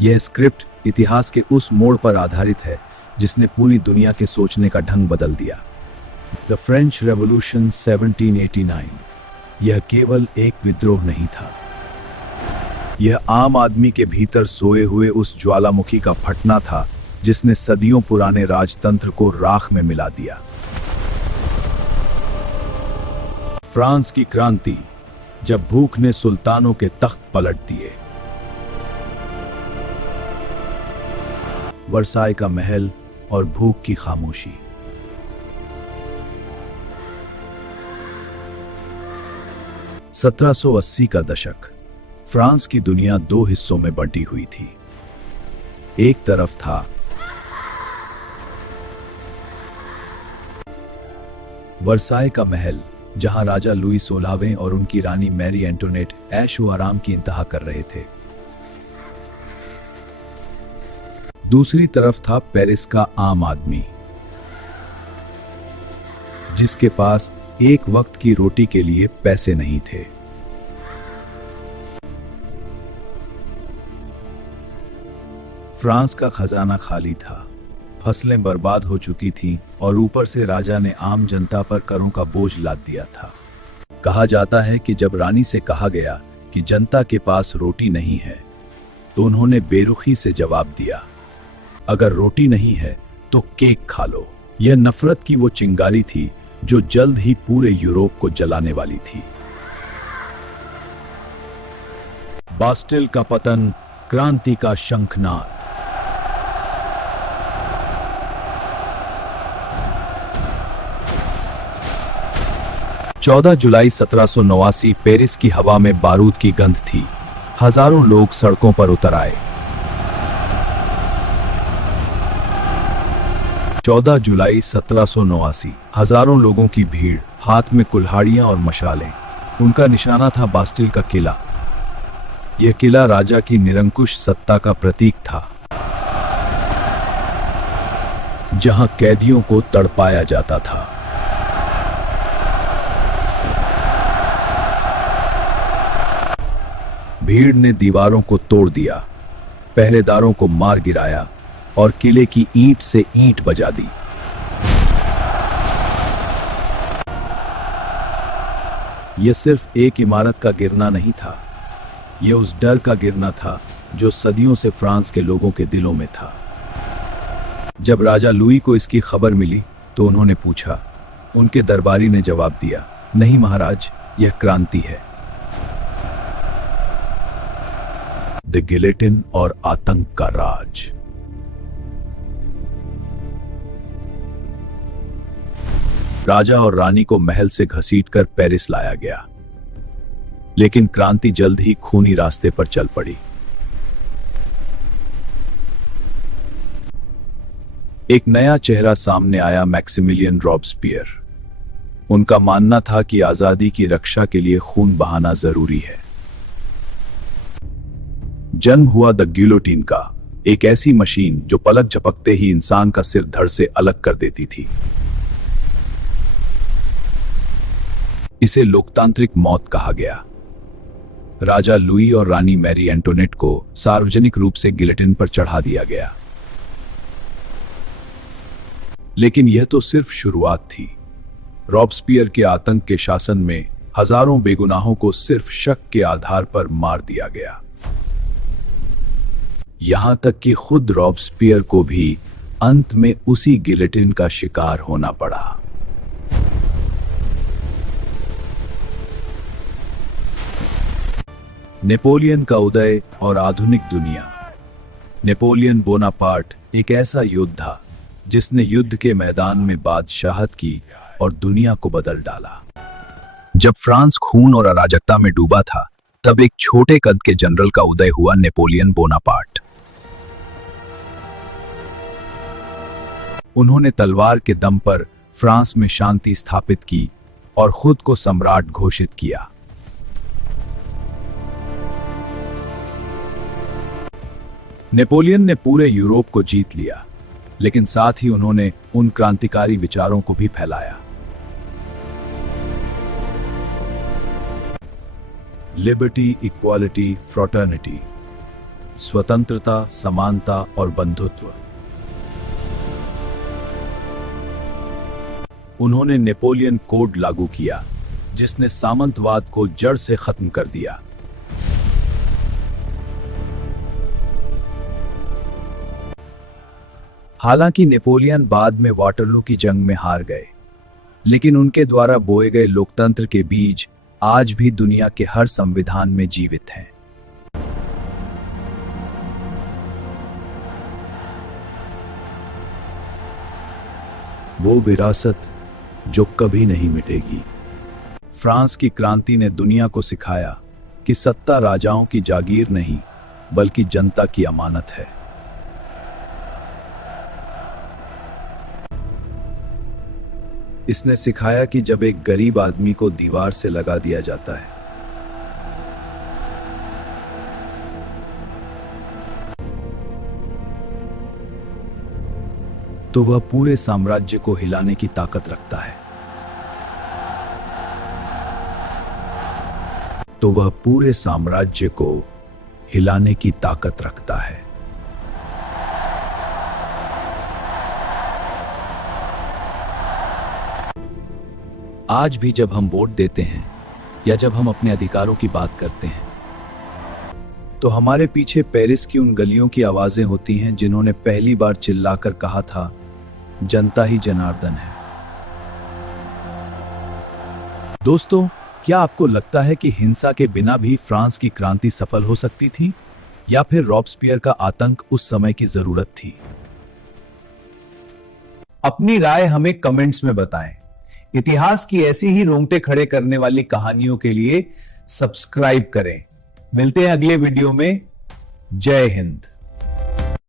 यह स्क्रिप्ट इतिहास के उस मोड़ पर आधारित है जिसने पूरी दुनिया के सोचने का ढंग बदल दिया। द फ्रेंच रेवोल्यूशन 1789 यह केवल एक विद्रोह नहीं था, यह आम आदमी के भीतर सोए हुए उस ज्वालामुखी का फटना था जिसने सदियों पुराने राजतंत्र को राख में मिला दिया। फ्रांस की क्रांति, जब भूख ने सुल्तानों के तख्त पलट दिए। वर्साय का महल और भूख की खामोशी। (1780) का दशक। फ्रांस की दुनिया दो हिस्सों में बंटी हुई थी। एक तरफ था वर्साय का महल, जहां राजा लुई 16वें और उनकी रानी मैरी एंटोनेट ऐशो आराम की इंतहा कर रहे थे। दूसरी तरफ था पेरिस का आम आदमी, जिसके पास एक वक्त की रोटी के लिए पैसे नहीं थे। फ्रांस का खजाना खाली था, फसलें बर्बाद हो चुकी थीं और ऊपर से राजा ने आम जनता पर करों का बोझ लाद दिया था। कहा जाता है कि जब रानी से कहा गया कि जनता के पास रोटी नहीं है, तो उन्होंने बेरुखी से जवाब दिया, अगर रोटी नहीं है तो केक खा लो। यह नफरत की वो चिंगारी थी जो जल्द ही पूरे यूरोप को जलाने वाली थी। बास्टिल का पतन, क्रांति का शंखनाद। 14 जुलाई 1789 पेरिस की हवा में बारूद की गंध थी। हजारों लोग सड़कों पर उतर आए। 14 जुलाई 1789, हजारों लोगों की भीड़, हाथ में कुल्हाड़ियां और मशालें। उनका निशाना था बास्टिल का किला। यह किला राजा की निरंकुश सत्ता का प्रतीक था, जहां कैदियों को तड़पाया जाता था। भीड़ ने दीवारों को तोड़ दिया, पहरेदारों को मार गिराया और किले की ईंट से ईंट बजा दी। यह सिर्फ एक इमारत का गिरना नहीं था, यह उस डर का गिरना था जो सदियों से फ्रांस के लोगों के दिलों में था। जब राजा लुई को इसकी खबर मिली तो उन्होंने पूछा। उनके दरबारी ने जवाब दिया, नहीं महाराज, यह क्रांति है। द गिलेटिन और आतंक का राज। राजा और रानी को महल से घसीटकर पेरिस लाया गया, लेकिन क्रांति जल्द ही खूनी रास्ते पर चल पड़ी। एक नया चेहरा सामने आया, मैक्सिमिलियन रॉबस्पियर। उनका मानना था कि आजादी की रक्षा के लिए खून बहाना जरूरी है। जन्म हुआ द गिलोटिन का, एक ऐसी मशीन जो पलक झपकते ही इंसान का सिर धड़ से अलग कर देती थी। इसे लोकतांत्रिक मौत कहा गया। राजा लुई और रानी मैरी एंटोनेट को सार्वजनिक रूप से गिलेटिन पर चढ़ा दिया गया। लेकिन यह तो सिर्फ शुरुआत थी। रॉबस्पियर के आतंक के शासन में हजारों बेगुनाहों को सिर्फ शक के आधार पर मार दिया गया। यहां तक कि खुद रॉबस्पियर को भी अंत में उसी गिलेटिन का शिकार होना पड़ा। नेपोलियन का उदय और आधुनिक दुनिया। नेपोलियन बोनापार्ट एक ऐसा योद्धा जिसने युद्ध के मैदान में बादशाहत की और दुनिया को बदल डाला। जब फ्रांस खून और अराजकता में डूबा था, तब एक छोटे कद के जनरल का उदय हुआ, नेपोलियन बोनापार्ट। उन्होंने तलवार के दम पर फ्रांस में शांति स्थापित की और खुद को सम्राट घोषित किया। नेपोलियन ने पूरे यूरोप को जीत लिया, लेकिन साथ ही उन्होंने उन क्रांतिकारी विचारों को भी फैलाया। Liberty, equality, fraternity. स्वतंत्रता, समानता और बंधुत्व। उन्होंने नेपोलियन कोड लागू किया, जिसने सामंतवाद को जड़ से खत्म कर दिया। हालांकि नेपोलियन बाद में वाटरलू की जंग में हार गए, लेकिन उनके द्वारा बोए गए लोकतंत्र के बीज आज भी दुनिया के हर संविधान में जीवित हैं। वो विरासत जो कभी नहीं मिटेगी। फ्रांस की क्रांति ने दुनिया को सिखाया कि सत्ता राजाओं की जागीर नहीं, बल्कि जनता की अमानत है। इसने सिखाया कि जब एक गरीब आदमी को दीवार से लगा दिया जाता है, तो वह पूरे साम्राज्य को हिलाने की ताकत रखता है। तो वह पूरे साम्राज्य को हिलाने की ताकत रखता है। आज भी जब हम वोट देते हैं या जब हम अपने अधिकारों की बात करते हैं, तो हमारे पीछे पेरिस की उन गलियों की आवाजें होती हैं जिन्होंने पहली बार चिल्लाकर कहा था, जनता ही जनार्दन है। दोस्तों, क्या आपको लगता है कि हिंसा के बिना भी फ्रांस की क्रांति सफल हो सकती थी, या फिर रॉबस्पियर का आतंक उस समय की जरूरत थी? अपनी राय हमें कमेंट्स में बताएं। इतिहास की ऐसी ही रोंगटे खड़े करने वाली कहानियों के लिए सब्सक्राइब करें। मिलते हैं अगले वीडियो में। जय हिंद।